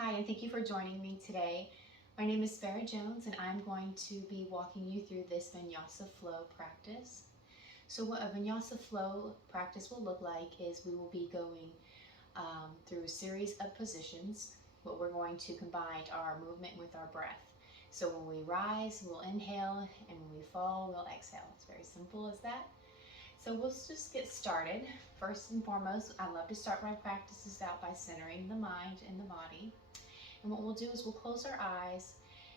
Hi, and thank you for joining me today. My name is Farah Jones, and I'm going to be walking you through this Vinyasa flow practice. So what a Vinyasa flow practice will look like is we will be going through a series of positions, but we're going to combine our movement with our breath. So when we rise, we'll inhale, and when we fall, we'll exhale. It's very simple as that. So we'll just get started. First and foremost, I love to start my practices out by centering the mind and the body. And what we'll do is we'll close our eyes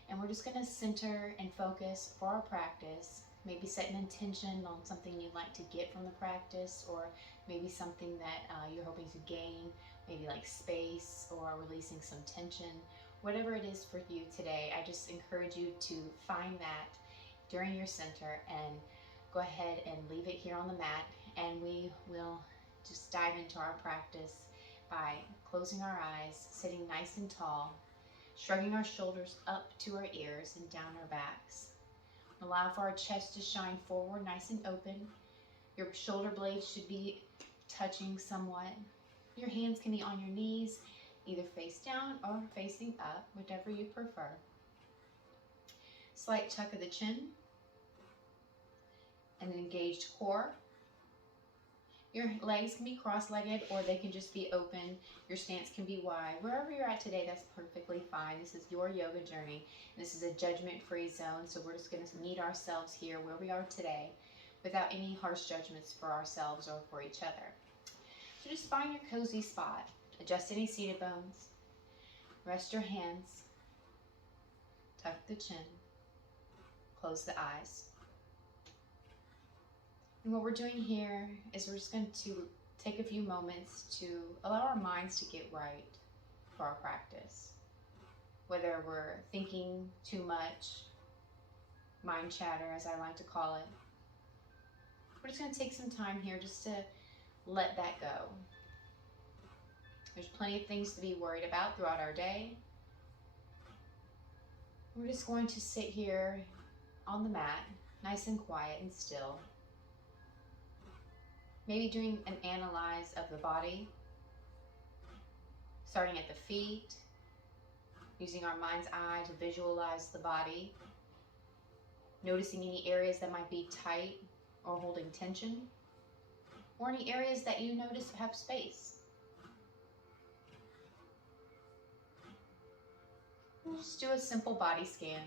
and we're just going to center and focus for our practice. Maybe set an intention on something you'd like to get from the practice, or maybe something that you're hoping to gain, maybe like space or releasing some tension. Whatever it is for you today, I just encourage you to find that during your center and go ahead and leave it here on the mat, and we will just dive into our practice by closing our eyes, sitting nice and tall, shrugging our shoulders up to our ears and down our backs. Allow for our chest to shine forward, nice and open. Your shoulder blades should be touching somewhat. Your hands can be on your knees, either face down or facing up, whichever you prefer. Slight tuck of the chin, and an engaged core. Your legs can be cross-legged or they can just be open. Your stance can be wide. Wherever you're at today, that's perfectly fine. This is your yoga journey. This is a judgment-free zone, so we're just going to meet ourselves here where we are today without any harsh judgments for ourselves or for each other. So just find your cozy spot. Adjust any seated bones. Rest your hands. Tuck the chin. Close the eyes. And what we're doing here is we're just going to take a few moments to allow our minds to get right for our practice. Whether we're thinking too much, mind chatter as I like to call it, we're just going to take some time here just to let that go. There's plenty of things to be worried about throughout our day. We're just going to sit here on the mat, nice and quiet and still. Maybe doing an analyze of the body, starting at the feet, using our mind's eye to visualize the body, noticing any areas that might be tight or holding tension, or any areas that you notice have space. We'll just do a simple body scan.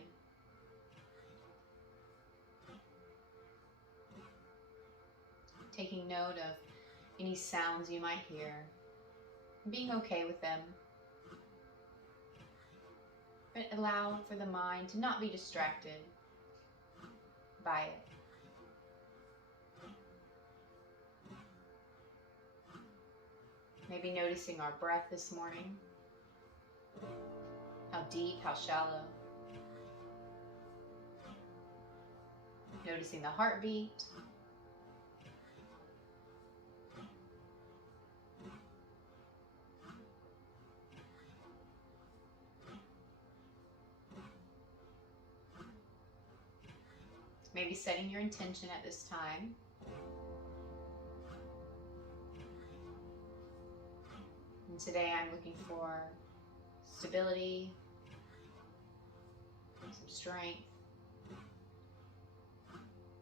Taking note of any sounds you might hear, being okay with them, but allow for the mind to not be distracted by it. Maybe noticing our breath this morning, how deep, how shallow. Noticing the heartbeat. Maybe setting your intention at this time. And today I'm looking for stability, some strength,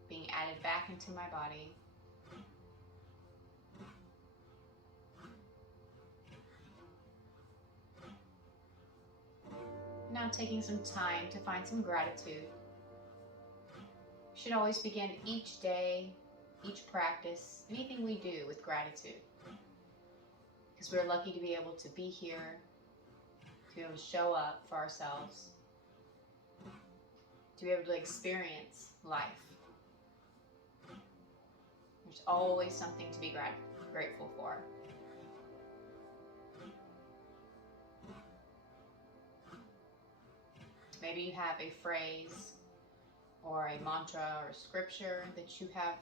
being added back into my body. Now taking some time to find some gratitude. We should always begin each day, each practice, anything we do with gratitude. Because we're lucky to be able to be here, to be able to show up for ourselves, to be able to experience life. There's always something to be grateful for. Maybe you have a phrase or a mantra or a scripture that you have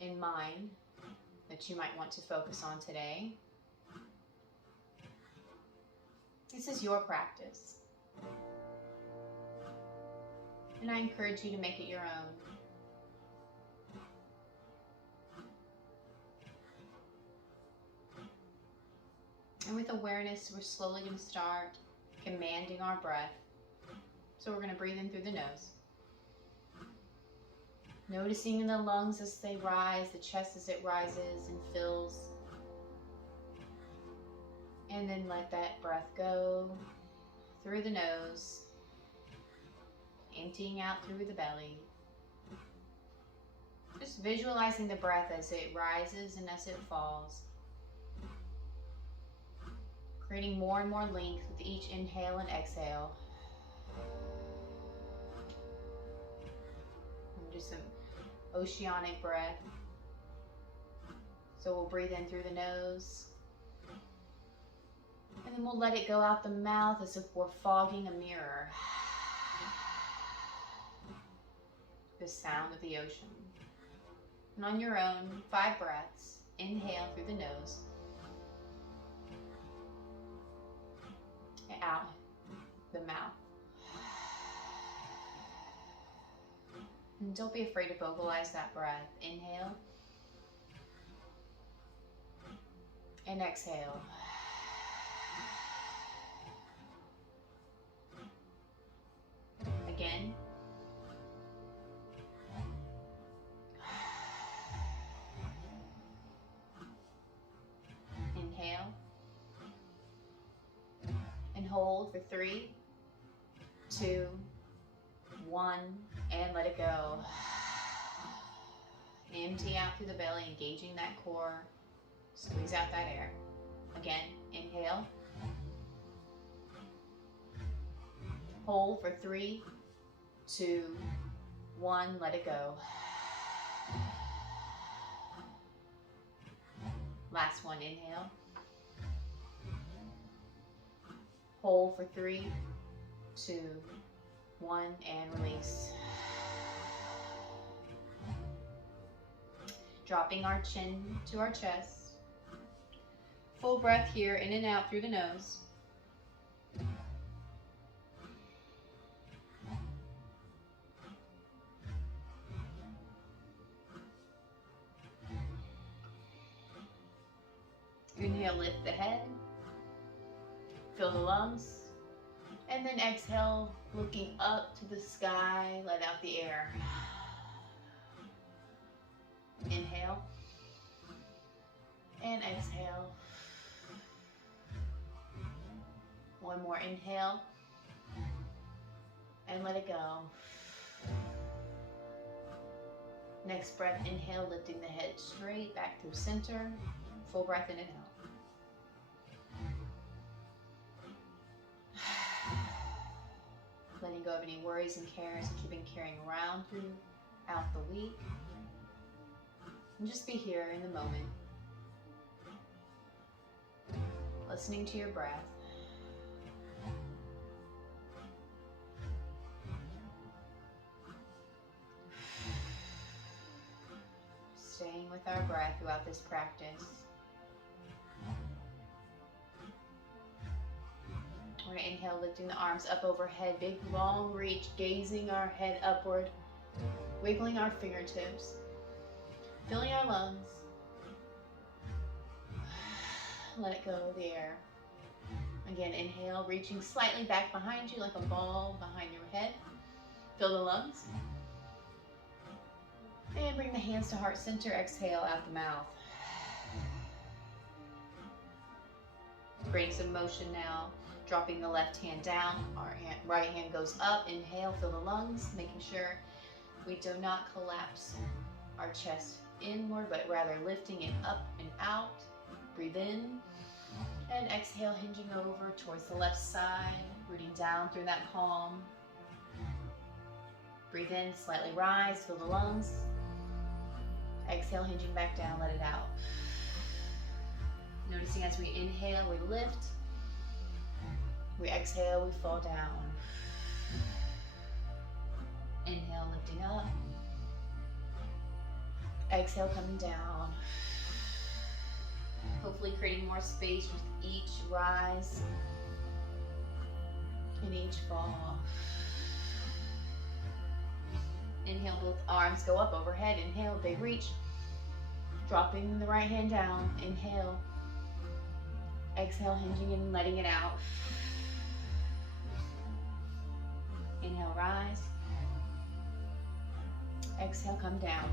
in mind that you might want to focus on today. This is your practice, and I encourage you to make it your own. And with awareness, we're slowly going to start commanding our breath. So we're going to breathe in through the nose. Noticing in the lungs as they rise, the chest as it rises and fills. And then let that breath go through the nose, emptying out through the belly. Just visualizing the breath as it rises and as it falls. Creating more and more length with each inhale and exhale. And just some oceanic breath. So we'll breathe in through the nose. And then we'll let it go out the mouth as if we're fogging a mirror. The sound of the ocean. And on your own, 5 breaths. Inhale through the nose. And out the mouth. And don't be afraid to vocalize that breath. Inhale. And exhale. Again. Inhale. And hold for 3, 2, 1, and let it go. Empty out through the belly, engaging that core. Squeeze out that air. Again, inhale. Hold for 3, 2, 1, let it go. Last one, inhale. Hold for 3, 2, 1, and release. Dropping our chin to our chest. Full breath here, in and out through the nose. Inhale, lift the head. Fill the lungs. And then exhale, looking up to the sky, let out the air. Inhale. And exhale. One more inhale. And let it go. Next breath, inhale, lifting the head straight back through center. Full breath in and out. Letting go of any worries and cares that you've been carrying around throughout the week. And just be here in the moment. Listening to your breath. Staying with our breath throughout this practice. We're going to inhale, lifting the arms up overhead, big long reach, gazing our head upward, wiggling our fingertips, filling our lungs. Let it go of the air. Again, inhale, reaching slightly back behind you like a ball behind your head. Fill the lungs. And bring the hands to heart center, exhale out the mouth. Bring some motion now. Dropping the left hand down, right hand goes up. Inhale, fill the lungs, making sure we do not collapse our chest inward, but rather lifting it up and out. Breathe in, and exhale, hinging over towards the left side, rooting down through that palm. Breathe in, slightly rise, fill the lungs. Exhale, hinging back down, let it out. Noticing as we inhale, we lift. We exhale, we fall down. Inhale, lifting up. Exhale, coming down. Hopefully creating more space with each rise and each fall. Inhale, both arms go up overhead. Inhale, big reach. Dropping the right hand down. Inhale. Exhale, hinging and letting it out. Inhale, rise. Exhale, come down.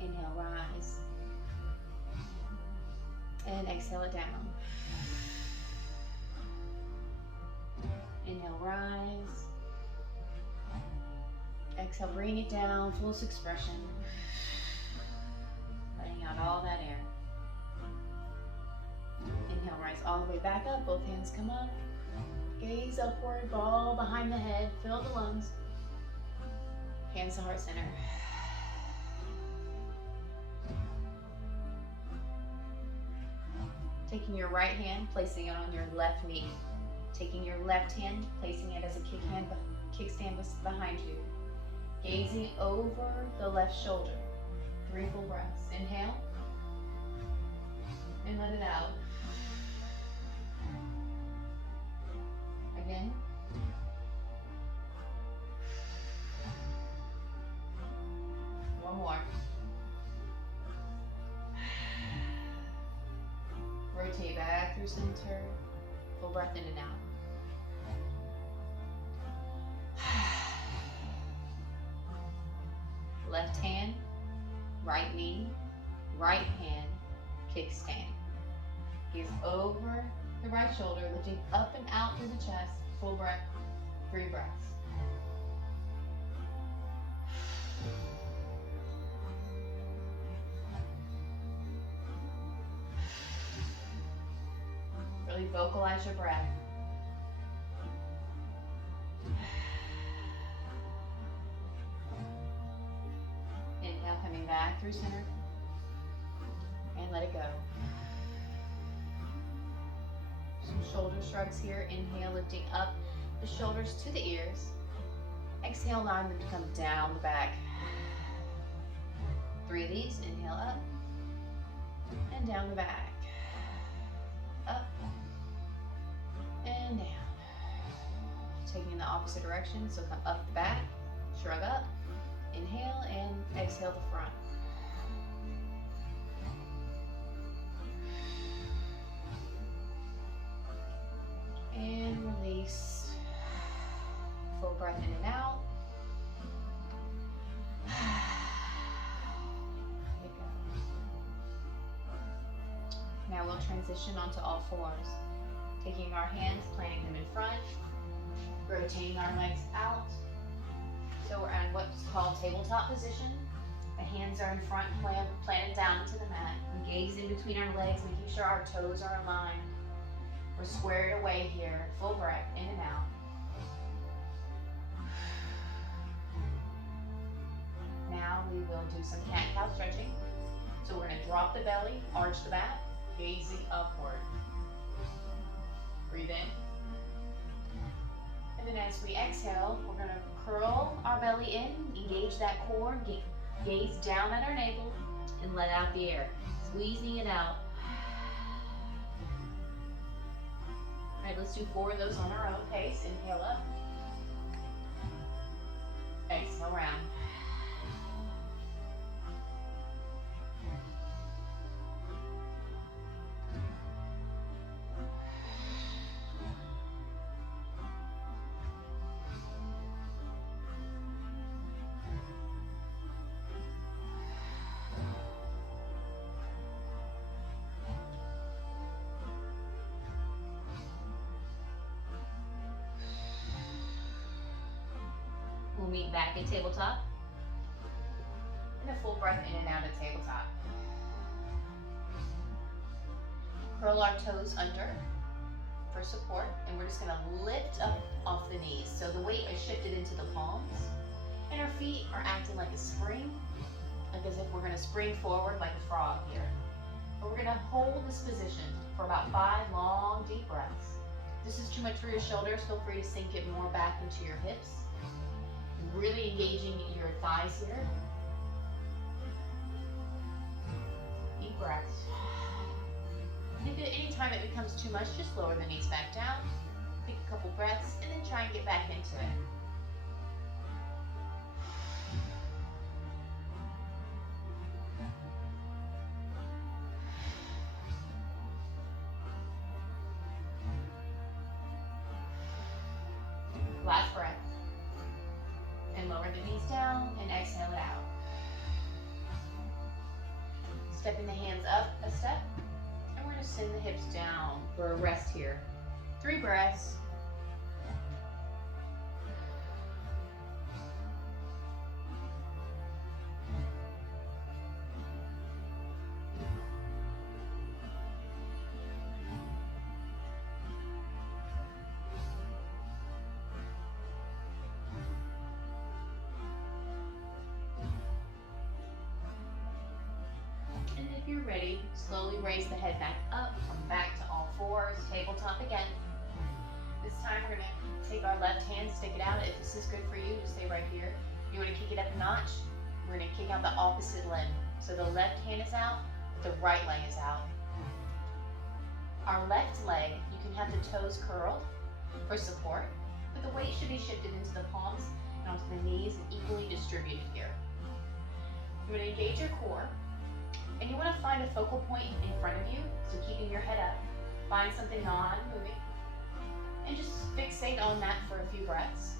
Inhale, rise. And exhale it down. Inhale, rise. Exhale, bring it down, full expression. Letting out all that air. Inhale, rise all the way back up. Both hands come up. Gaze upward, ball behind the head. Fill the lungs. Hands to heart center. Taking your right hand, placing it on your left knee. Taking your left hand, placing it as a kickstand behind you. Gazing over the left shoulder. 3 full breaths. Inhale. And let it out. Again. One more. Rotate back through center. Full breath in and out. Left hand, right knee, right hand, kickstand. Gaze over the right shoulder, lifting up and out through the chest. Full breath, 3 breaths. Really vocalize your breath. Inhale, coming back through center. And let it go. Some shoulder shrugs here. Inhale, lifting up the shoulders to the ears. Exhale, allowing them to come down the back. 3 of these. Inhale up and down the back. Up and down. Taking in the opposite direction, so come up the back, shrug up, inhale, and exhale the front. And release. Full breath in and out. Let it go. Now we'll transition onto all fours. Taking our hands, planting them in front, rotating our legs out. So we're in what's called tabletop position. The hands are in front, planted down into the mat. We gaze in between our legs, making sure our toes are aligned. We're squared away here. Full breath in and out. Now we will do some cat-cow stretching. So we're going to drop the belly, arch the back, gazing upward. Breathe in. And then as we exhale, we're going to curl our belly in, engage that core, gaze down at our navel, and let out the air. Squeezing it out. All right, let's do 4 of those on our own pace. Inhale up. Exhale round. We'll meet back at tabletop. And a full breath in and out at tabletop. Curl our toes under for support, and we're just going to lift up off the knees. So the weight is shifted into the palms, and our feet are acting like a spring, like as if we're going to spring forward like a frog here. But we're going to hold this position for about 5 long, deep breaths. If this is too much for your shoulders, feel free to sink it more back into your hips. Really engaging your thighs here. Deep breaths. If at any time it becomes too much, just lower the knees back down. Take a couple breaths and then try and get back into it. hands down and exhale it out. Stepping the hands up a step, and we're going to send the hips down for a rest here. 3 breaths. And if you're ready, slowly raise the head back up, come back to all fours, tabletop again. This time we're going to take our left hand, stick it out. If this is good for you, just stay right here. If you want to kick it up a notch, we're going to kick out the opposite limb. So the left hand is out, the right leg is out. Our left leg, you can have the toes curled for support, but the weight should be shifted into the palms and onto the knees and equally distributed here. You're going to engage your core, and you want to find a focal point in front of you, so keeping your head up. Find something non-moving, and just fixate on that for a few breaths.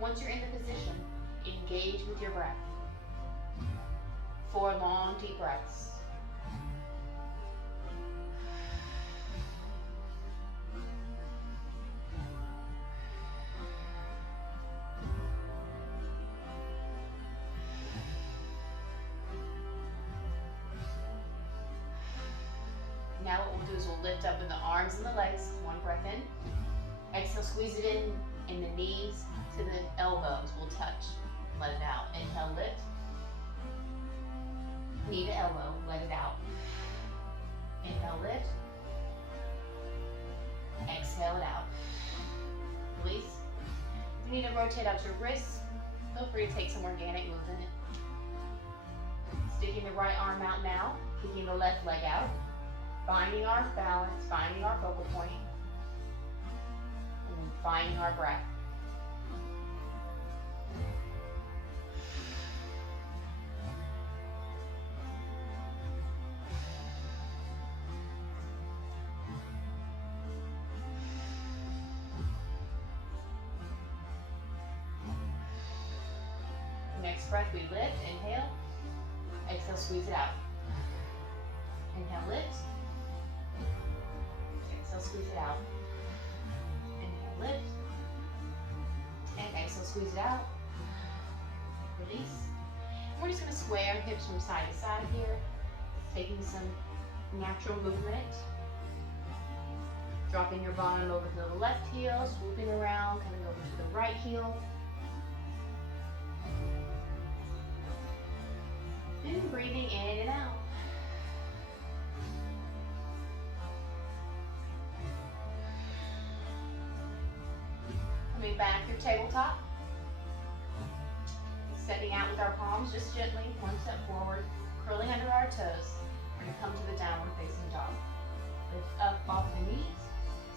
Once you're in the position, engage with your breath. 4 long, deep breaths. Now what we'll do is we'll lift up with the arms and the legs. 1 breath in. Exhale, squeeze it in, and the knees to the elbows will touch. Let it out. Inhale, lift. Knee to elbow, let it out. Inhale, lift. Exhale it out. Release. If you need to rotate out your wrists, feel free to take some organic movement. Sticking the right arm out now, kicking the left leg out. Finding our balance, finding our focal point, and finding our breath. Next breath, we lift, inhale, exhale, squeeze it out. Inhale, lift. Exhale, squeeze it out. Inhale, lift. And exhale, squeeze it out. Release. And we're just going to sway our hips from side to side here, taking some natural movement. Dropping your bottom over to the left heel, swooping around, coming over to the right heel. And breathing in and out. Coming back through tabletop. Stepping out with our palms just gently, 1 step forward, curling under our toes. We're going to come to the downward facing dog. Lift up off the knees,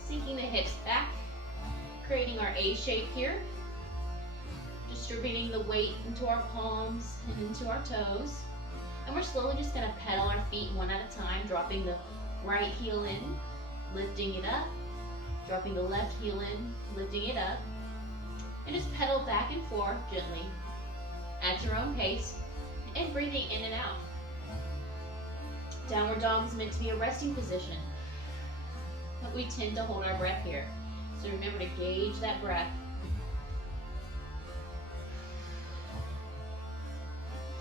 sinking the hips back, creating our A shape here. Distributing the weight into our palms and into our toes. And we're slowly just going to pedal our feet 1 at a time, dropping the right heel in, lifting it up, dropping the left heel in, lifting it up, and just pedal back and forth gently at your own pace and breathing in and out. Downward dog is meant to be a resting position, but we tend to hold our breath here. So remember to gauge that breath.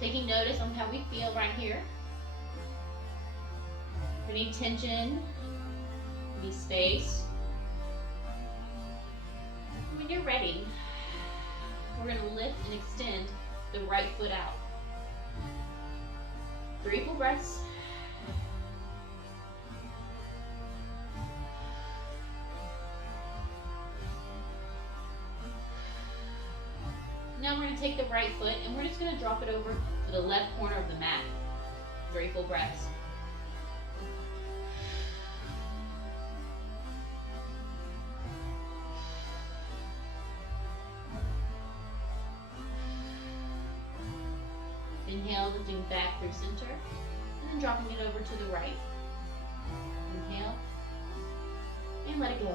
Taking notice on how we feel right here. Any tension, any space. When you're ready, we're going to lift and extend the right foot out. 3 full breaths. Now we're going to take the right foot and we're just going to drop it over to the left corner of the mat. 3 full breaths. Inhale, lifting back through center, and then dropping it over to the right. Inhale, and let it go.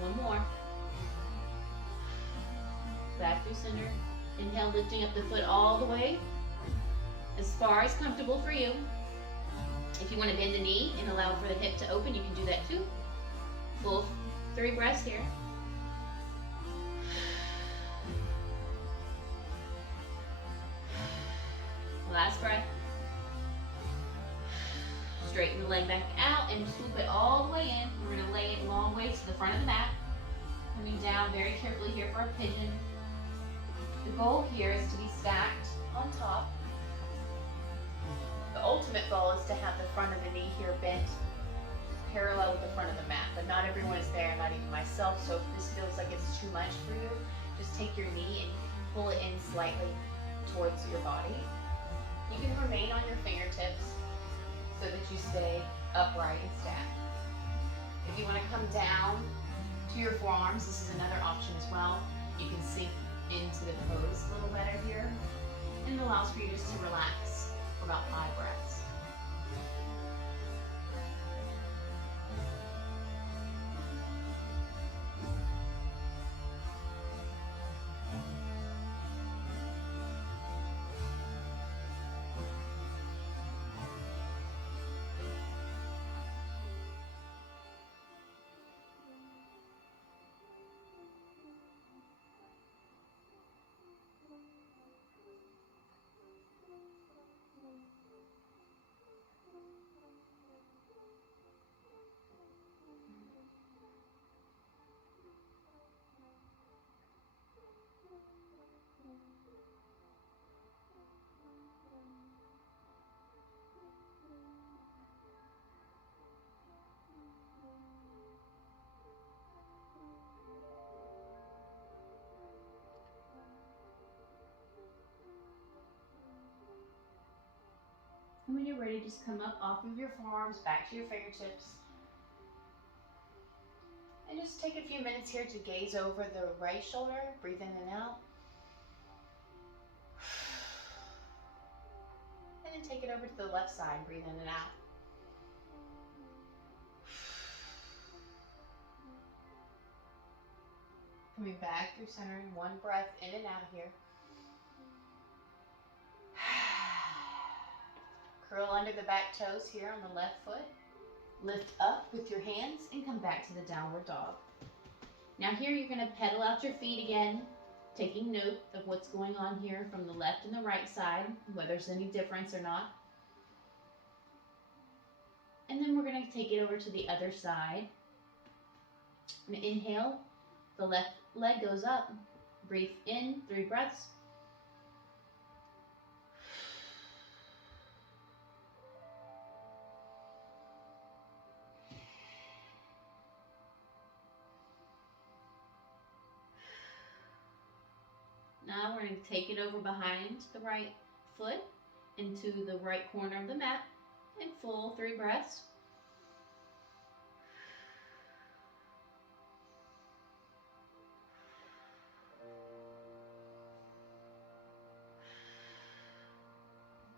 1 more. back through center. Inhale, lifting up the foot all the way as far as comfortable for you. If you want to bend the knee and allow for the hip to open, you can do that too. Full 3 breaths here. Last breath. Straighten the leg back out and swoop it all the way in. We're going to lay it long ways to the front of the mat. Coming down very carefully here for a pigeon. The goal here is to be stacked on top. The ultimate goal is to have the front of the knee here bent parallel with the front of the mat, but not everyone is there, not even myself, so if this feels like it's too much for you, just take your knee and pull it in slightly towards your body. You can remain on your fingertips so that you stay upright and stacked. If you want to come down to your forearms, this is another option as well. You can sink into the pose a little better here, and it allows for you just to relax for about 5 breaths. And when you're ready, just come up off of your forearms, back to your fingertips. And just take a few minutes here to gaze over the right shoulder, breathe in and out. And then take it over to the left side, breathe in and out. Coming back through center, 1 breath in and out here. Curl under the back toes here on the left foot. Lift up with your hands and come back to the downward dog. Now here you're going to pedal out your feet again, taking note of what's going on here from the left and the right side, whether there's any difference or not. And then we're going to take it over to the other side. I'm going to inhale, the left leg goes up. Breathe in, 3 breaths. Now we're going to take it over behind the right foot into the right corner of the mat in full 3 breaths.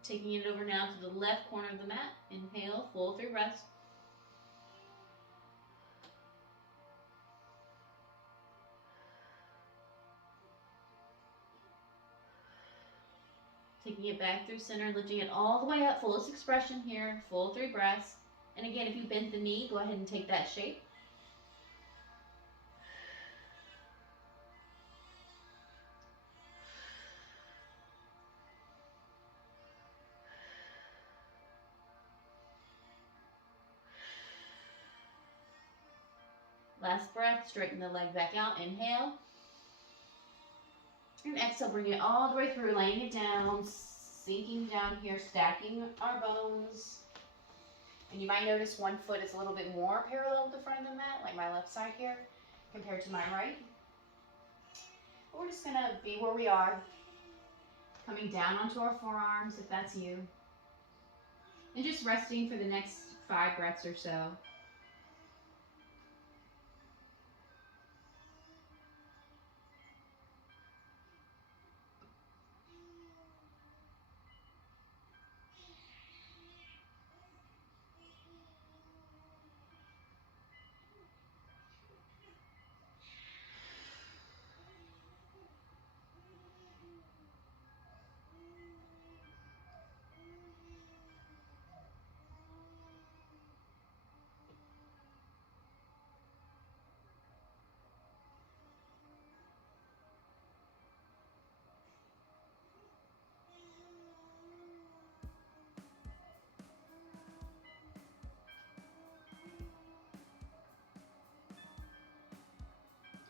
Taking it over now to the left corner of the mat. Inhale, full 3 breaths. Taking it back through center, lifting it all the way up, fullest expression here, full 3 breaths. And again, if you bend the knee, go ahead and take that shape. Last breath, straighten the leg back out, inhale. And exhale, bring it all the way through, laying it down, sinking down here, stacking our bones. And you might notice one foot is a little bit more parallel with the front of the mat, like my left side here, compared to my right. But we're just gonna be where we are, coming down onto our forearms, if that's you. And just resting for the next 5 breaths or so.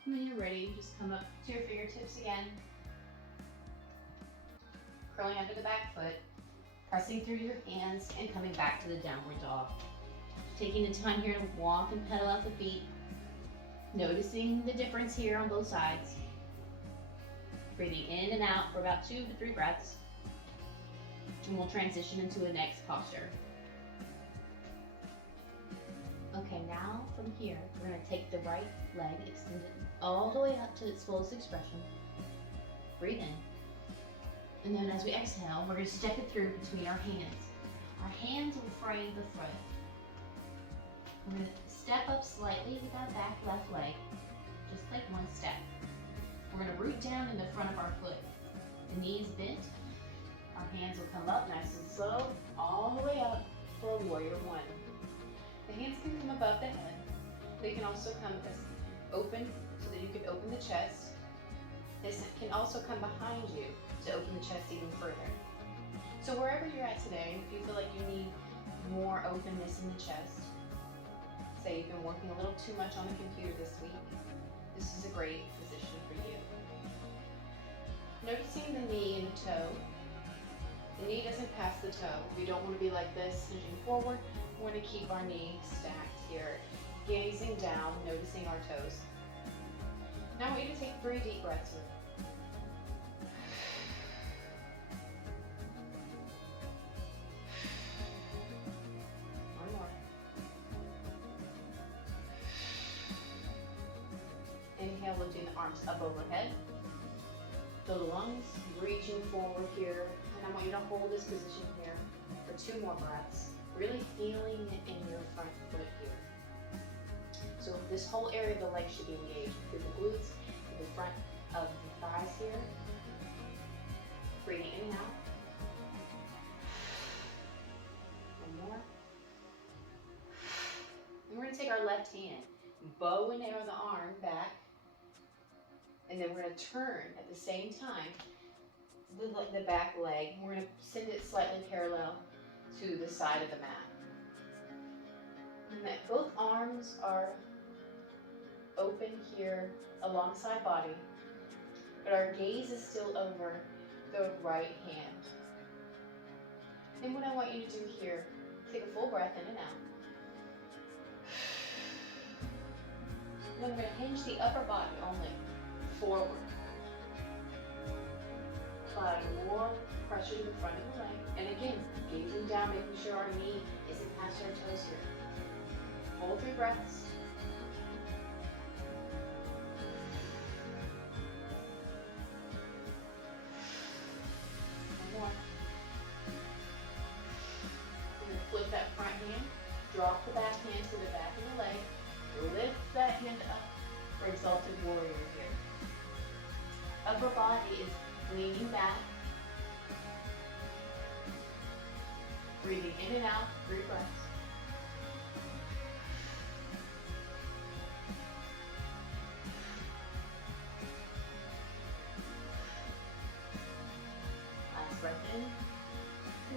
And when you're ready, just come up to your fingertips again. Curling under the back foot, pressing through your hands and coming back to the downward dog. Taking the time here to walk and pedal out the feet. Noticing the difference here on both sides. Breathing in and out for about 2 to 3 breaths. And we'll transition into the next posture. Okay, now from here, we're going to take the right leg, extend it all the way up to its fullest expression. Breathe in. And then as we exhale, we're going to step it through between our hands. Our hands will frame the foot. We're going to step up slightly with our back left leg, just like one step. We're going to root down in the front of our foot. The knees bent. Our hands will come up nice and slow, all the way up for warrior one. The hands can come above the head. They can also come as open so that you can open the chest. This can also come behind you to open the chest even further. So wherever you're at today, if you feel like you need more openness in the chest, say you've been working a little too much on the computer this week, this is a great position for you. Noticing the knee and the toe. The knee doesn't pass the toe. We don't want to be like this, looking forward. We want to keep our knee stacked here, gazing down, noticing our toes. Now I want you to take 3 deep breaths with me. One more. Inhale, lifting the arms up overhead. Feel the lungs reaching forward here. And I want you to hold this position here for 2 more breaths. Really feeling it in your front foot here. So this whole area of the leg should be engaged through the glutes, through the front of the thighs here. Breathing in and out. One more. And we're going to take our left hand, bow and arrow the arm back, and then we're going to turn at the same time the back leg. We're going to send it slightly parallel to the side of the mat. And that both arms are open here alongside body, but our gaze is still over the right hand. Then what I want you to do here, take a full breath in and out. Then we're going to hinge the upper body only forward. Apply more pressure to the front of the leg. And again, gazing down, making sure our knee isn't past our toes here. Full 3 breaths. One more. We're going to flip that front hand, drop the back hand to the back of the leg, lift that hand up for exalted warrior here. Upper body is leaning back. Breathing in and out, 3 breaths. Last breath in.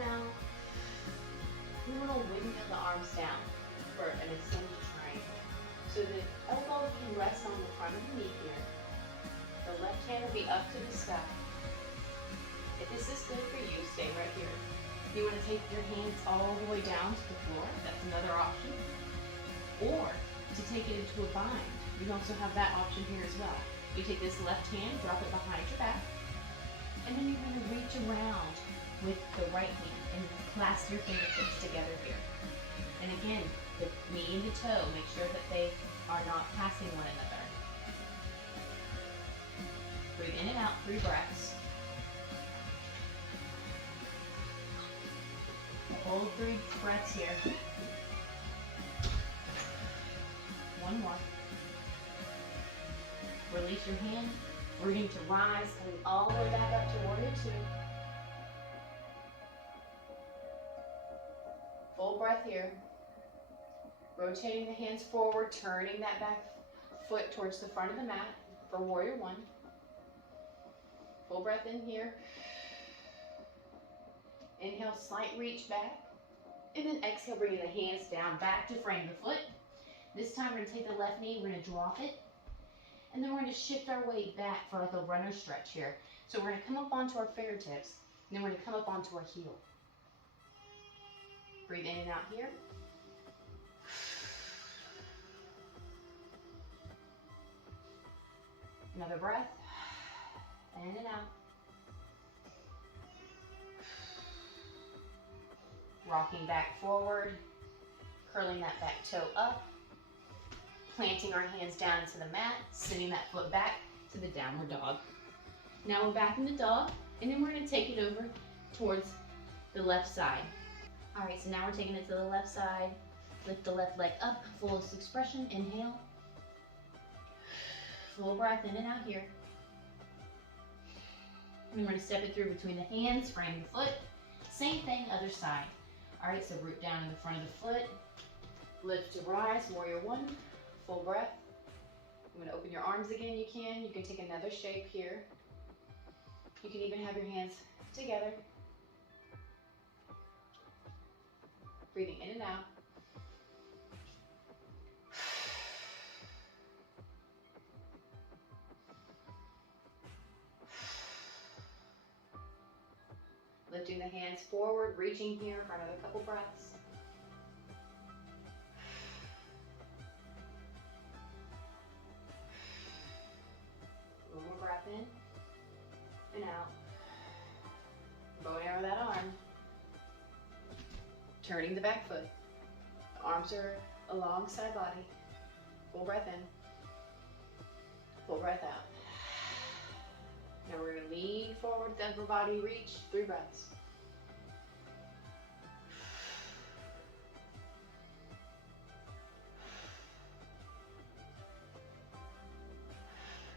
Now, we want to windmill the arms down for an extended triangle. So the elbow can rest on the front of the knee here. The left hand will be up to the sky. If this is good for you, stay right here. If you want to take your hands all the way down to the floor, that's another option. Or to take it into a bind, you can also have that option here as well. You take this left hand, drop it behind your back, and then you're going to reach around with the right hand and clasp your fingertips together here. And again, the knee and the toe, make sure that they are not passing one another. Breathe in and out, 3 breaths. Hold 3 breaths here. One more. Release your hand. We're going to rise, coming all the way back up to warrior 2. Full breath here. Rotating the hands forward, turning that back foot towards the front of the mat for warrior 1. Full breath in here. Inhale, slight reach back. And then exhale, bringing the hands down back to frame the foot. This time we're going to take the left knee, we're going to drop it. And then we're going to shift our weight back for like a runner stretch here. So we're going to come up onto our fingertips, and then we're going to come up onto our heel. Breathe in and out here. Another breath. In and out. Rocking back forward, curling that back toe up, planting our hands down into the mat, sending that foot back to the downward dog. Now we're back in the dog, and then we're going to take it over towards the left side. All right, so now we're taking it to the left side. Lift the left leg up, fullest expression, inhale. Full breath in and out here. And we're going to step it through between the hands, frame the foot. Same thing, other side. All right, so root down in the front of the foot. Lift to rise, warrior one. Full breath. I'm going to open your arms again, you can. You can take another shape here. You can even have your hands together. Breathing in and out. Lifting the hands forward, reaching here for another couple breaths. One more breath in and out. Bow and arrow that arm. Turning the back foot. The arms are alongside body. Full breath in. Full breath out. Now we're going to lean forward, the upper body reach, 3 breaths.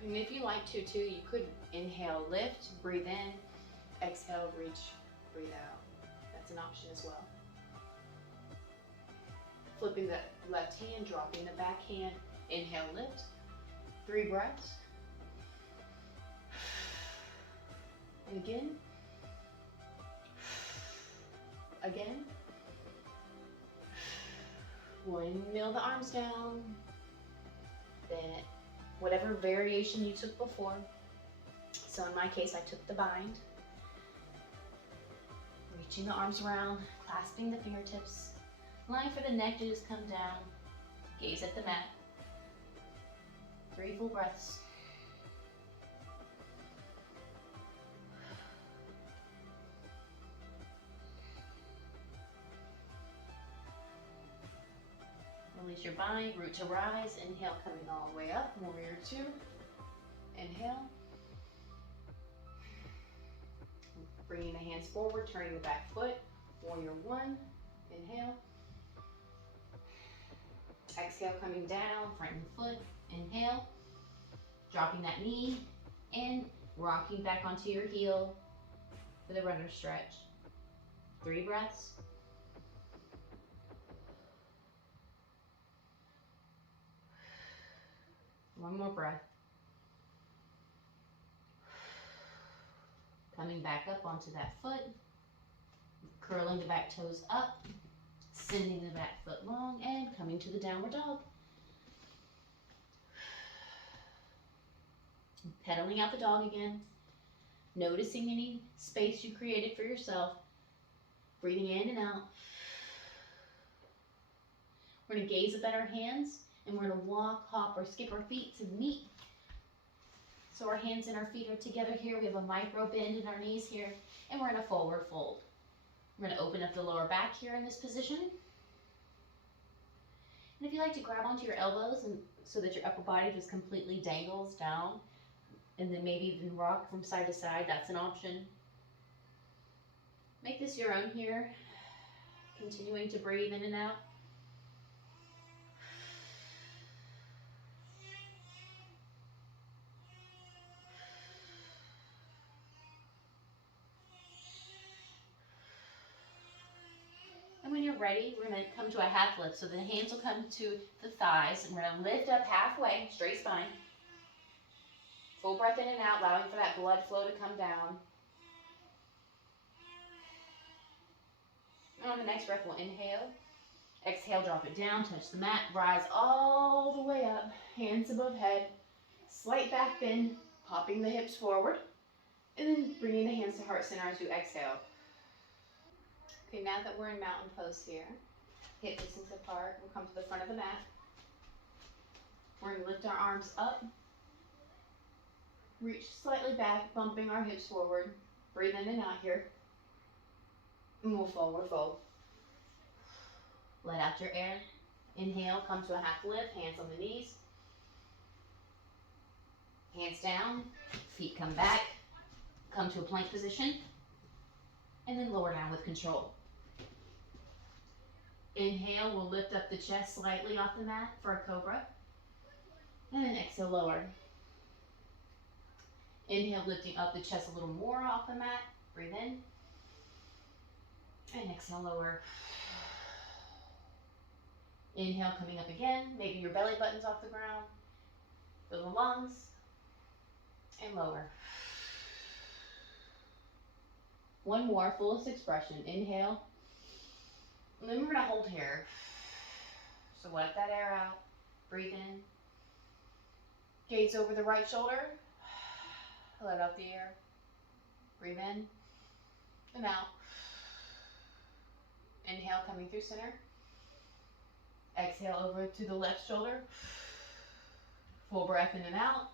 And if you like to too, you could inhale, lift, breathe in, exhale, reach, breathe out. That's an option as well. Flipping the left hand, dropping the back hand, inhale, lift, 3 breaths. And again. Again. Windmill the arms down. Then whatever variation you took before. So in my case, I took the bind. Reaching the arms around, clasping the fingertips. Line for the neck to just come down. Gaze at the mat. 3 full breaths. Release your bind, root to rise. Inhale, coming all the way up. Warrior two. Inhale. Bringing the hands forward, turning the back foot. Warrior one. Inhale. Exhale, coming down, front foot. Inhale. Dropping that knee and rocking back onto your heel for the runner stretch. 3 breaths. One more breath. Coming back up onto that foot. Curling the back toes up. Sending the back foot long and coming to the downward dog. Pedaling out the dog again. Noticing any space you created for yourself. Breathing in and out. We're going to gaze up at our hands. And we're going to walk, hop, or skip our feet to meet. So our hands and our feet are together here. We have a micro bend in our knees here. And we're in a forward fold. We're going to open up the lower back here in this position. And if you like to grab onto your elbows and so that your upper body just completely dangles down, and then maybe even rock from side to side, that's an option. Make this your own here. Continuing to breathe in and out. When you're ready, we're going to come to a half lift. So the hands will come to the thighs, and we're going to lift up halfway, straight spine. Full breath in and out, allowing for that blood flow to come down. And on the next breath, we'll inhale. Exhale, drop it down, touch the mat, rise all the way up, hands above head. Slight back bend, popping the hips forward, and then bringing the hands to heart center as you exhale. Okay, now that we're in mountain pose here, hip distance apart, we'll come to the front of the mat. We're going to lift our arms up, reach slightly back, bumping our hips forward. Breathe in and out here. And we'll forward fold. Let out your air. Inhale, come to a half lift, hands on the knees. Hands down, feet come back, come to a plank position, and then lower down with control. Inhale, we'll lift up the chest slightly off the mat for a cobra. And then exhale, lower. Inhale, lifting up the chest a little more off the mat. Breathe in. And exhale, lower. Inhale, coming up again. Maybe your belly button's off the ground. Feel the lungs. And lower. One more, fullest expression. Inhale. And then we're going to hold here. So let that air out. Breathe in. Gaze over the right shoulder. Let out the air. Breathe in and out. Inhale, coming through center. Exhale over to the left shoulder. Full breath in and out.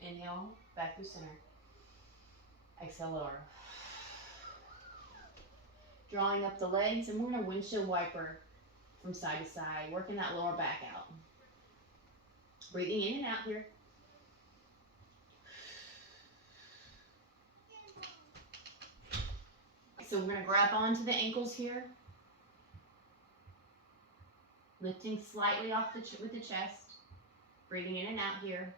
Inhale, back through center. Exhale, lower. Drawing up the legs, and we're going to windshield wiper from side to side, working that lower back out. Breathing in and out here. So we're going to grab onto the ankles here. Lifting slightly off with the chest. Breathing in and out here.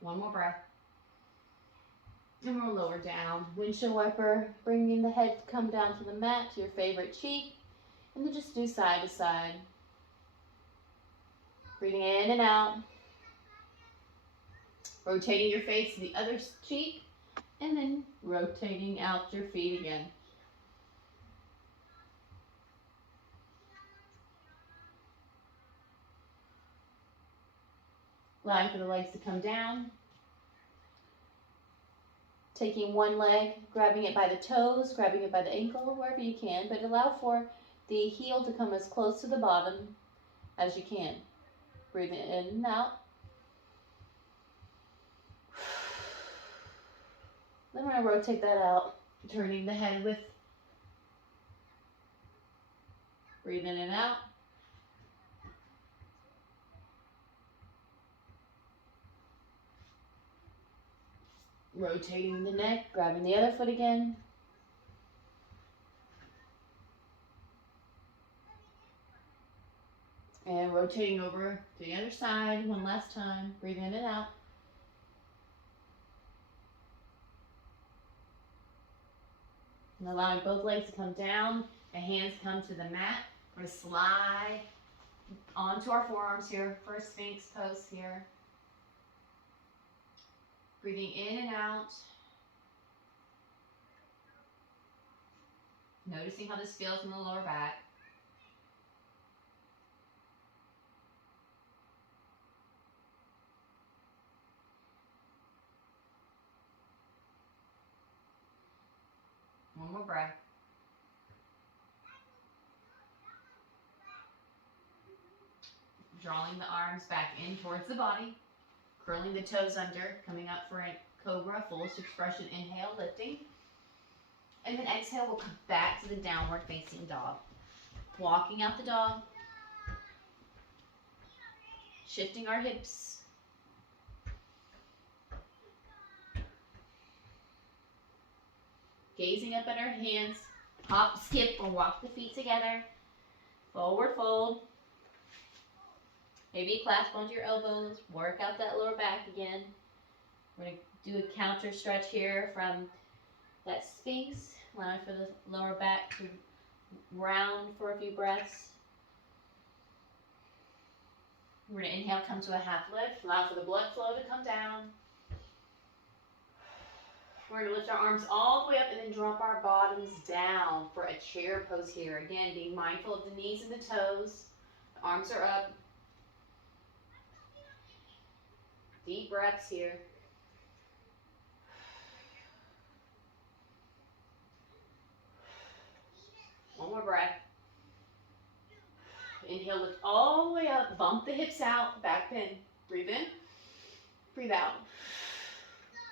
One more breath. And we'll lower down. Windshield wiper, bringing the head to come down to the mat, to your favorite cheek. And then just do side to side. Breathing in and out. Rotating your face to the other cheek. And then rotating out your feet again. Allowing for the legs to come down. Taking one leg, grabbing it by the toes, grabbing it by the ankle, wherever you can, but allow for the heel to come as close to the bottom as you can. Breathe in and out. Then we're going to rotate that out, turning the head with. Breathe in and out. Rotating the neck, grabbing the other foot again. And rotating over to the other side one last time. Breathe in and out. And allowing both legs to come down and hands come to the mat. We're going to slide onto our forearms here for a Sphinx pose here. Breathing in and out. Noticing how this feels in the lower back. One more breath. Drawing the arms back in towards the body. Curling the toes under, coming up for a cobra, fullest expression. Inhale, lifting. And then exhale, we'll come back to the downward facing dog. Walking out the dog. Shifting our hips. Gazing up at our hands. Hop, skip, or walk the feet together. Forward fold. Maybe clasp onto your elbows, work out that lower back again. We're going to do a counter stretch here from that Sphinx, allowing for the lower back to round for a few breaths. We're going to inhale, come to a half lift, allow for the blood flow to come down. We're going to lift our arms all the way up and then drop our bottoms down for a chair pose here. Again, being mindful of the knees and the toes. The arms are up. Deep breaths here. One more breath. Inhale, lift all the way up. Bump the hips out. Back bend. Breathe in. Breathe out.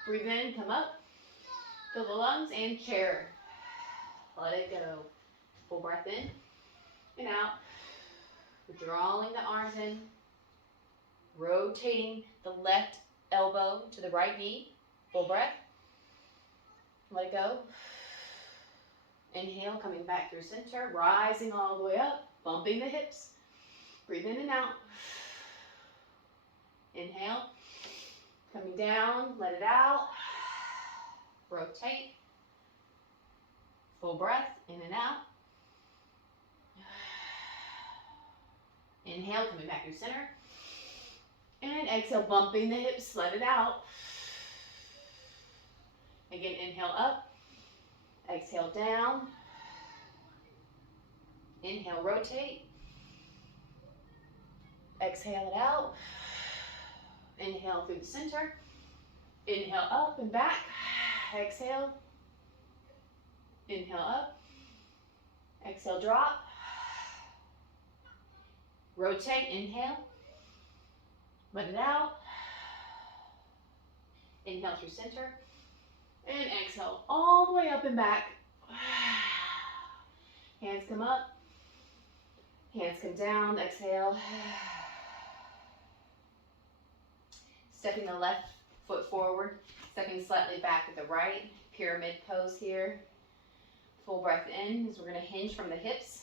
Breathe in. Come up. Fill the lungs and chair. Let it go. Full breath in and out. Drawing the arms in. Rotating the left elbow to the right knee. Full breath. Let it go. Inhale, coming back through center. Rising all the way up. Bumping the hips. Breathe in and out. Inhale. Coming down. Let it out. Rotate. Full breath. In and out. Inhale, coming back through center. And exhale, bumping the hips. Let it out. Again, inhale up. Exhale down. Inhale, rotate. Exhale it out. Inhale through the center. Inhale up and back. Exhale. Inhale up. Exhale, drop. Rotate, inhale. Let it out. Inhale through center. And exhale all the way up and back. Hands come up. Hands come down. Exhale. Stepping the left foot forward. Stepping slightly back with the right. Pyramid pose here. Full breath in as we're going to hinge from the hips.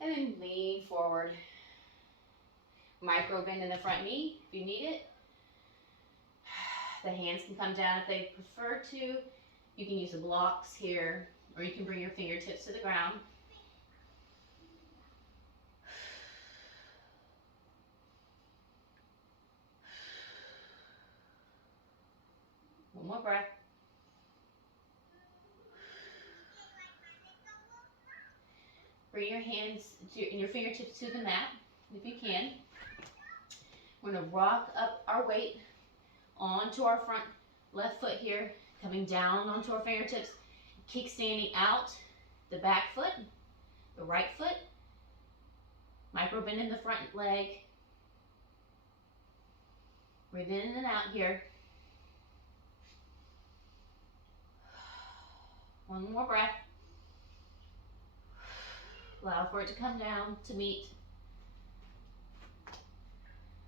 And then lean forward. Micro bend in the front knee if you need it. The hands can come down if they prefer to. You can use the blocks here, or you can bring your fingertips to the ground. One more breath. Bring your hands and your fingertips to the mat, if you can. We're going to rock up our weight onto our front left foot here, coming down onto our fingertips, kickstanding out the back foot, the right foot, micro bend in the front leg. Breathe in and out here. One more breath. Allow for it to come down to meet.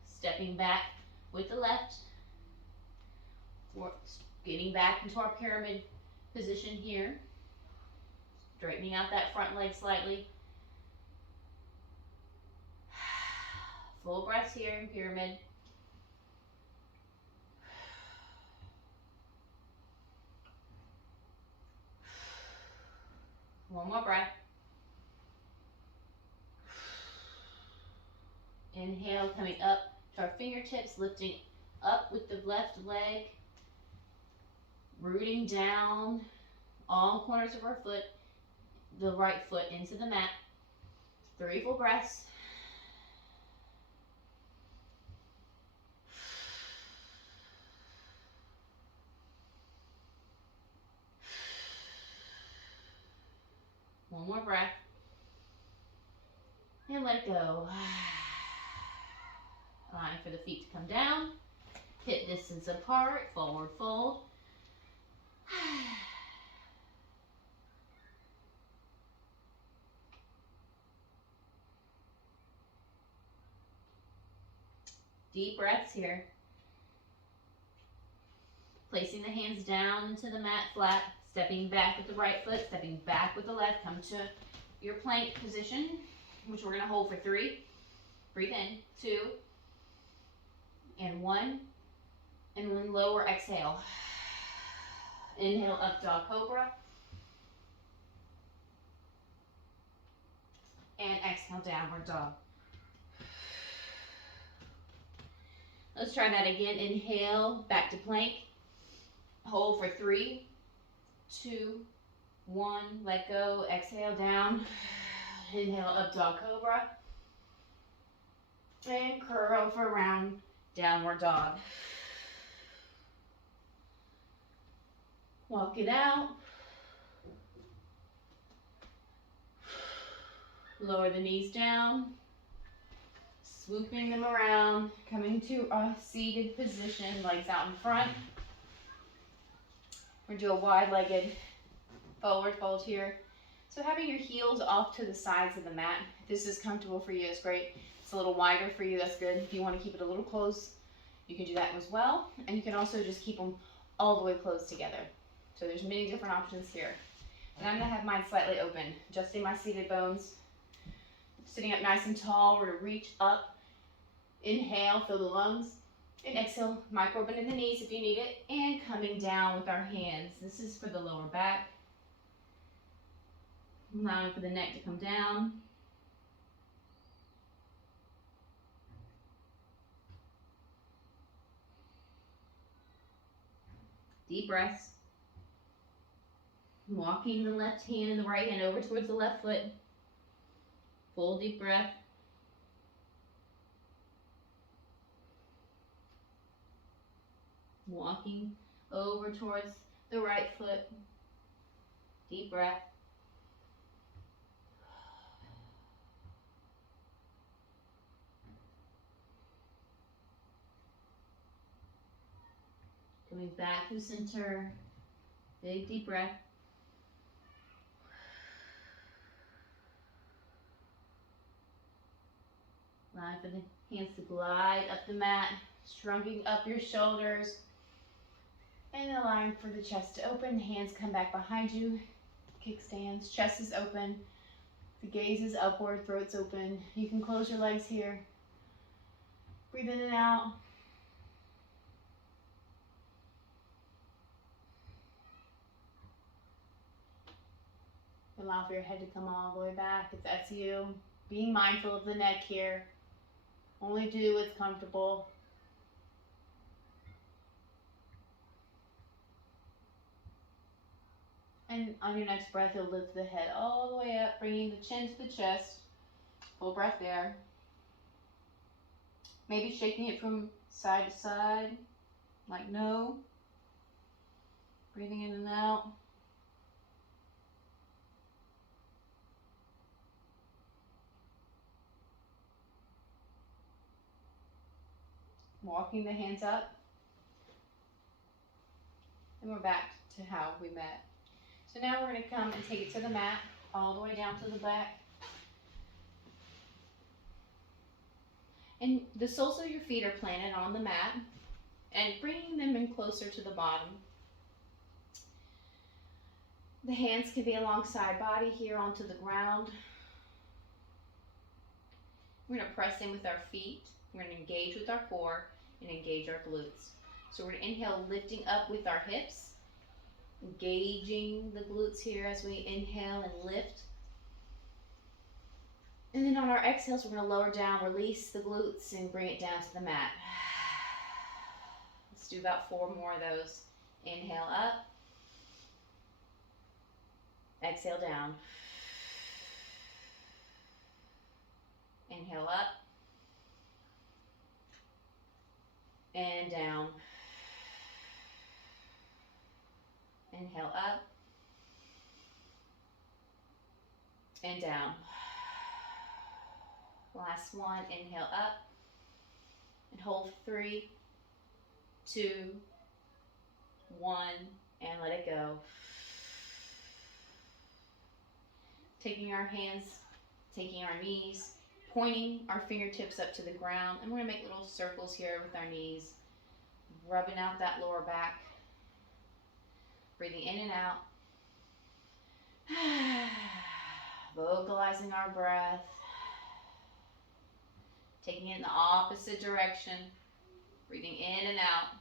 Stepping back with the left. We're getting back into our pyramid position here. Straightening out that front leg slightly. Full breaths here in pyramid. One more breath. Inhale, coming up to our fingertips, lifting up with the left leg, rooting down all corners of our foot, the right foot into the mat. 3 full breaths. One more breath. And let it go. Allowing for the feet to come down. Hip distance apart. Forward fold. Deep breaths here. Placing the hands down into the mat flat. Stepping back with the right foot. Stepping back with the left. Come to your plank position, which we're going to hold for 3. Breathe in. 2. And 1. And then lower, exhale. Inhale, up dog cobra. And exhale, downward dog. Let's try that again. Inhale, back to plank. Hold for 3, 2, 1. Let go. Exhale down. Inhale up, dog cobra. And curl for round downward dog. Walk it out. Lower the knees down. Swooping them around. Coming to a seated position, legs out in front. We're going to do a wide-legged forward fold here. So having your heels off to the sides of the mat. If this is comfortable for you, it's great. If it's a little wider for you, that's good. If you want to keep it a little close, you can do that as well. And you can also just keep them all the way closed together. So there's many different options here. And I'm going to have mine slightly open, adjusting my seated bones. Sitting up nice and tall, we're going to reach up. Inhale, fill the lungs. And exhale, micro bend in the knees if you need it. And coming down with our hands. This is for the lower back. Allowing for the neck to come down. Deep breaths. Walking the left hand and the right hand over towards the left foot. Full deep breath. Walking over towards the right foot. Deep breath. Coming back to center. Big deep breath. Allowing for the hands to glide up the mat, shrugging up your shoulders, and allowing for the chest to open. Hands come back behind you. Kickstands, chest is open. The gaze is upward, throat's open. You can close your legs here. Breathe in and out. Allow for your head to come all the way back if that's you. Being mindful of the neck here. Only do what's comfortable. And on your next breath, you'll lift the head all the way up, bringing the chin to the chest. Full breath there. Maybe shaking it from side to side, like no. Breathing in and out. Walking the hands up. And we're back to how we met. So now we're going to come and take it to the mat, all the way down to the back. And the soles of your feet are planted on the mat and bringing them in closer to the bottom. The hands can be alongside body here onto the ground. We're going to press in with our feet. We're going to engage with our core and engage our glutes. So we're going to inhale, lifting up with our hips, engaging the glutes here as we inhale and lift. And then on our exhales, we're going to lower down, release the glutes, and bring it down to the mat. Let's do about 4 more of those. Inhale up. Exhale down. Inhale up. And down. Inhale up. And down. Last one, inhale up. And hold 3, 2, 1, and let it go. Taking our hands, taking our knees, pointing our fingertips up to the ground, and we're going to make little circles here with our knees, rubbing out that lower back, breathing in and out, vocalizing our breath, taking it in the opposite direction, breathing in and out.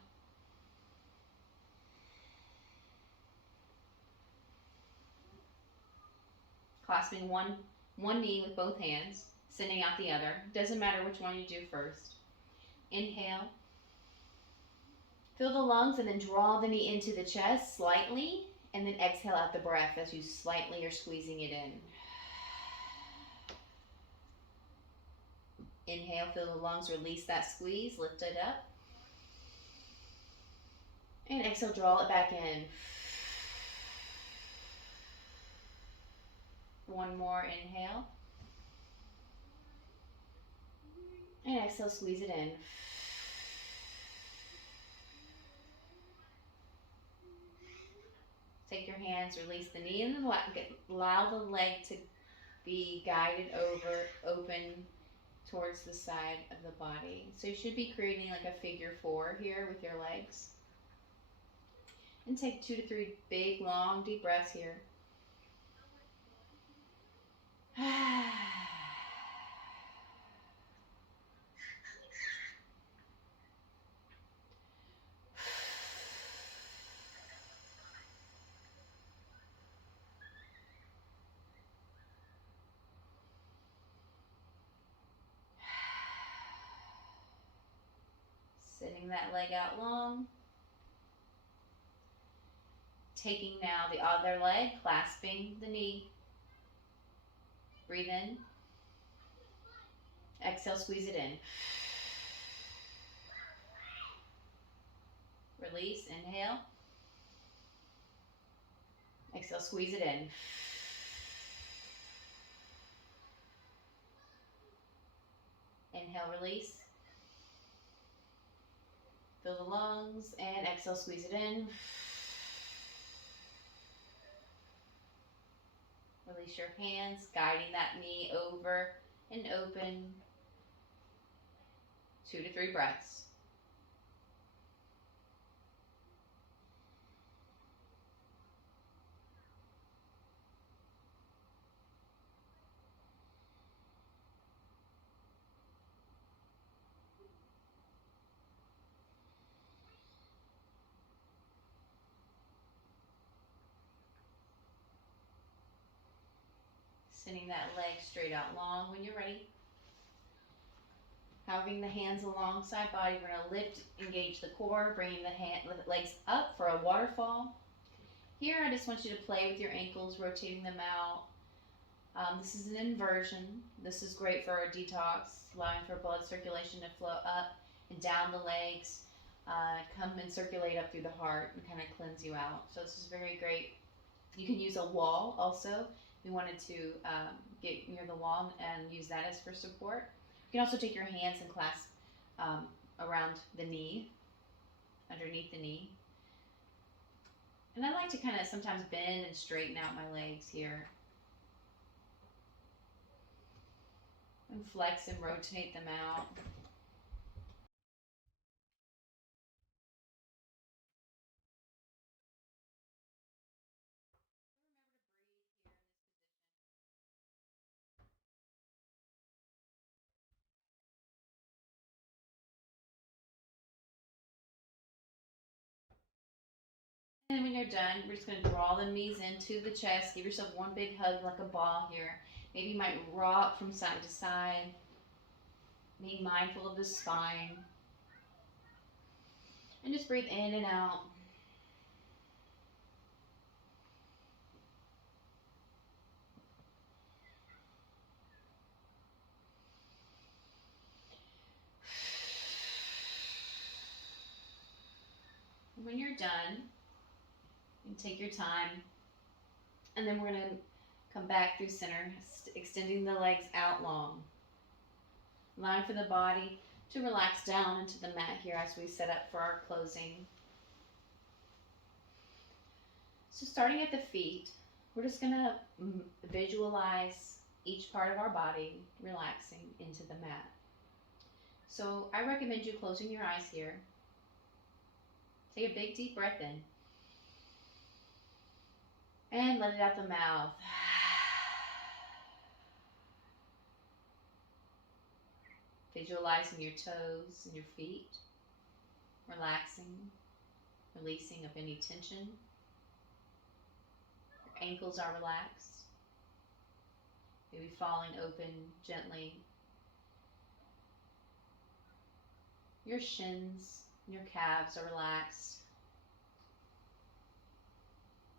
Clasping one knee with both hands, sending out the other. Doesn't matter which one you do first. Inhale. Fill the lungs and then draw the knee into the chest slightly, and then exhale out the breath as you slightly are squeezing it in. Inhale, fill the lungs, release that squeeze, lift it up. And exhale, draw it back in. One more inhale. And exhale, squeeze it in. Take your hands, release the knee, and then allow the leg to be guided over, open towards the side of the body. So you should be creating like a figure 4 here with your legs. And take 2 to 3 big, long, deep breaths here. Sending that leg out long. Taking now the other leg, clasping the knee. Breathe in. Exhale, squeeze it in. Release, inhale. Exhale, squeeze it in. Inhale, release. Fill the lungs, and exhale, squeeze it in. Release your hands, guiding that knee over and open. 2 to 3 breaths. Sending that leg straight out long when you're ready. Having the hands alongside body, we're going to lift, engage the core, bringing the legs up for a waterfall. Here, I just want you to play with your ankles, rotating them out. This is an inversion. This is great for a detox, allowing for blood circulation to flow up and down the legs, come and circulate up through the heart and kind of cleanse you out. So this is very great. You can use a wall also. We wanted to get near the wall and use that as for support. You can also take your hands and clasp around the knee, underneath the knee. And I like to kind of sometimes bend and straighten out my legs here. And flex and rotate them out. And then when you're done, we're just going to draw the knees into the chest. Give yourself one big hug like a ball here. Maybe you might rock from side to side. Being mindful of the spine. And just breathe in and out. When you're done, you take your time, and then we're going to come back through center, extending the legs out long, allowing for the body to relax down into the mat here as we set up for our closing. So starting at the feet, we're just going to visualize each part of our body relaxing into the mat. So I recommend you closing your eyes here. Take a big deep breath in. And let it out the mouth. Visualizing your toes and your feet. Relaxing. Releasing of any tension. Your ankles are relaxed. Maybe falling open gently. Your shins Your calves are relaxed.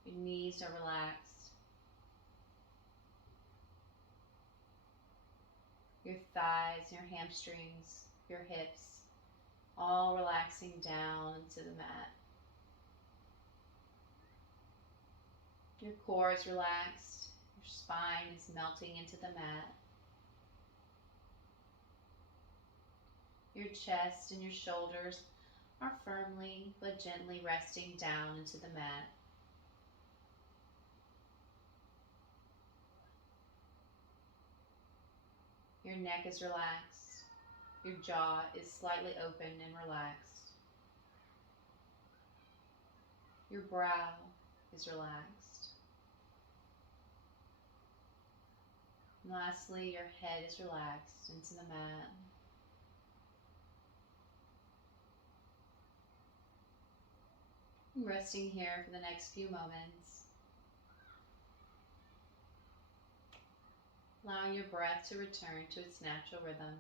Your knees are relaxed. Your thighs, your hamstrings, your hips, all relaxing down into the mat. Your core is relaxed. Your spine is melting into the mat. Your chest and your shoulders are firmly but gently resting down into the mat. Your neck is relaxed. Your jaw is slightly open and relaxed. Your brow is relaxed. And lastly, your head is relaxed into the mat. Resting here for the next few moments. Allowing your breath to return to its natural rhythm.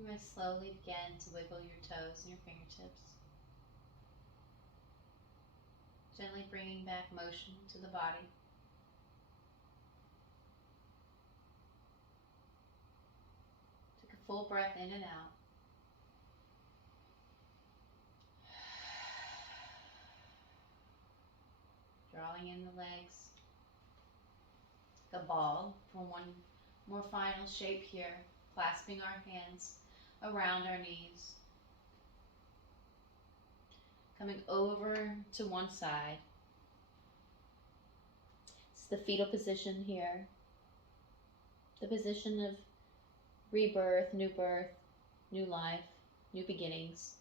You may slowly begin to wiggle your toes and your fingertips. Gently bringing back motion to the body. Take a full breath in and out. Drawing in the legs. The ball for one more final shape here. Clasping our hands around our knees. Coming over to one side. It's the fetal position here. The position of rebirth, new life, new beginnings.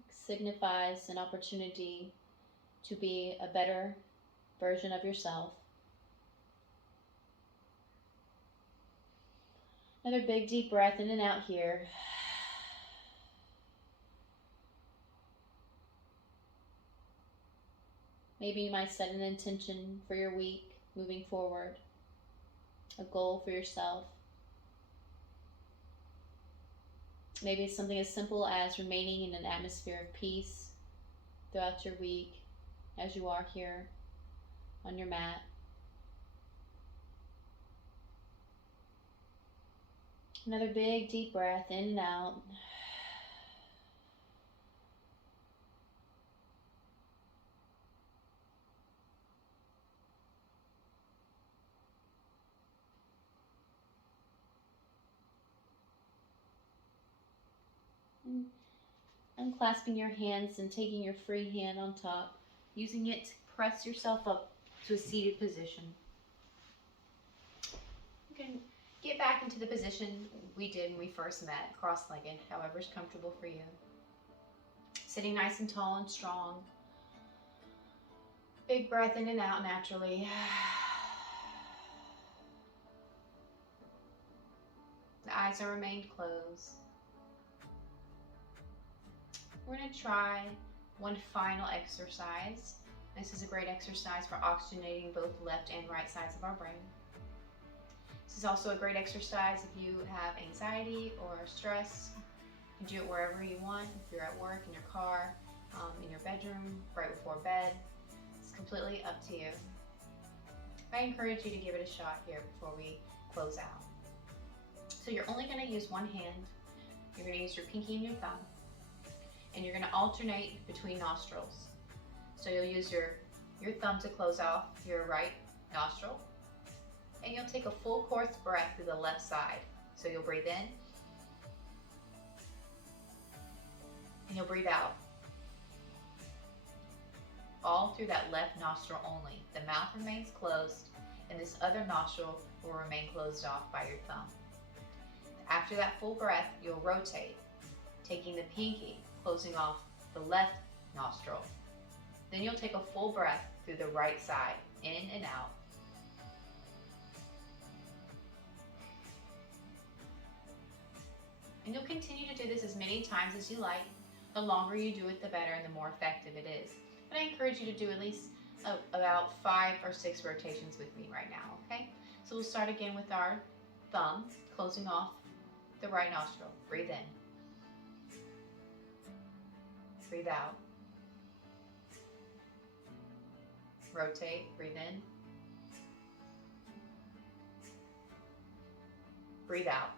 It signifies an opportunity to be a better version of yourself. Another big deep breath in and out here. Maybe you might set an intention for your week moving forward, a goal for yourself. Maybe it's something as simple as remaining in an atmosphere of peace throughout your week as you are here on your mat. Another big deep breath in and out. And unclasping your hands and taking your free hand on top, using it to press yourself up to a seated position. You can get back into the position we did when we first met, cross-legged, however's comfortable for you. Sitting nice and tall and strong. Big breath in and out naturally. The eyes are remained closed. We're going to try one final exercise. This is a great exercise for oxygenating both left and right sides of our brain. This is also a great exercise if you have anxiety or stress. You can do it wherever you want. If you're at work, in your car, in your bedroom, right before bed. It's completely up to you. I encourage you to give it a shot here before we close out. So you're only going to use one hand. You're going to use your pinky and your thumb. And you're going to alternate between nostrils. So you'll use your thumb to close off your right nostril. And you'll take a full course breath through the left side. So you'll breathe in. And you'll breathe out. All through that left nostril only. The mouth remains closed, and this other nostril will remain closed off by your thumb. After that full breath, you'll rotate, taking the pinky, closing off the left nostril. Then you'll take a full breath through the right side, in and out. And you'll continue to do this as many times as you like. The longer you do it, the better and the more effective it is. But I encourage you to do at least about 5 or 6 rotations with me right now, okay? So we'll start again with our thumb, closing off the right nostril. Breathe in. Breathe out. Rotate, breathe in. Breathe out.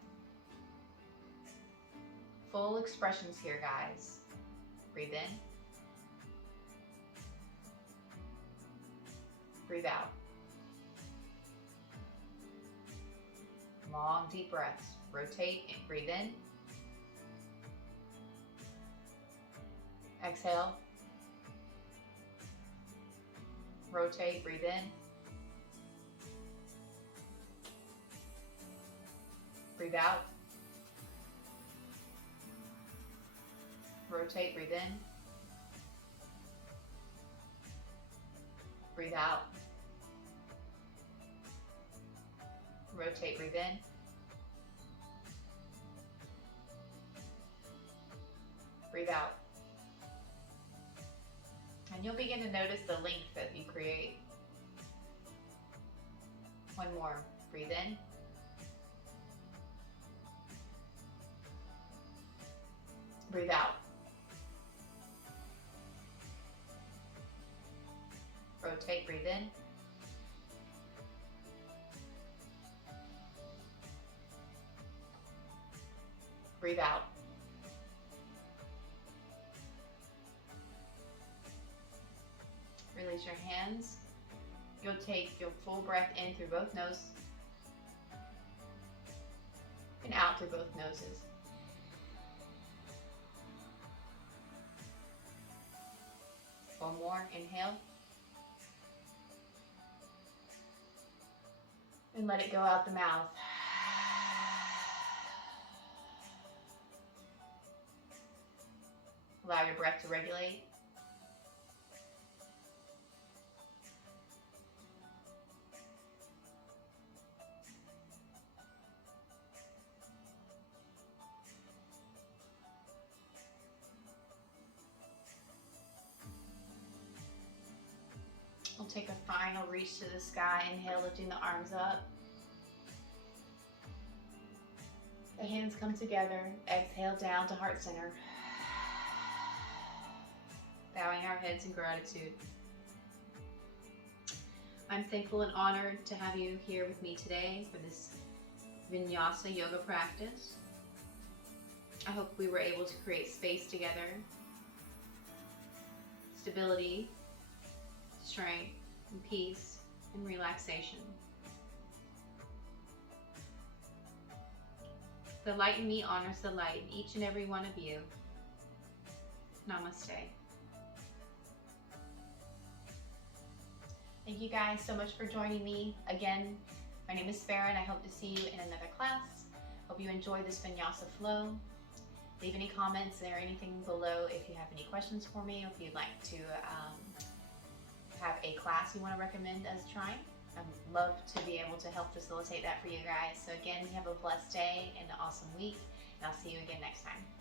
Full expressions here, guys. Breathe in. Breathe out. Long, deep breaths. Rotate and breathe in. Exhale. Rotate, breathe in. Breathe out. Rotate, breathe in. Breathe out. Rotate, breathe in. Breathe out. And you'll begin to notice the length that you create. One more. Breathe in. Breathe out. Rotate, breathe in. Breathe out. Release your hands. You'll take your full breath in through both noses and out through both noses. One more, inhale. And let it go out the mouth. Allow your breath to regulate. We'll take a final reach to the sky. Inhale, lifting the arms up. The hands come together. Exhale down to heart center. Bowing our heads in gratitude. I'm thankful and honored to have you here with me today for this Vinyasa yoga practice. I hope we were able to create space together, stability, strength, and peace, and relaxation. The light in me honors the light in each and every one of you. Namaste. Thank you guys so much for joining me. Again, my name is Farah and I hope to see you in another class. Hope you enjoy this Vinyasa flow. Leave any comments or anything below if you have any questions for me, or if you'd like to have a class you want to recommend us trying, I'd love to be able to help facilitate that for you guys. So again, you have a blessed day and an awesome week, and I'll see you again next time.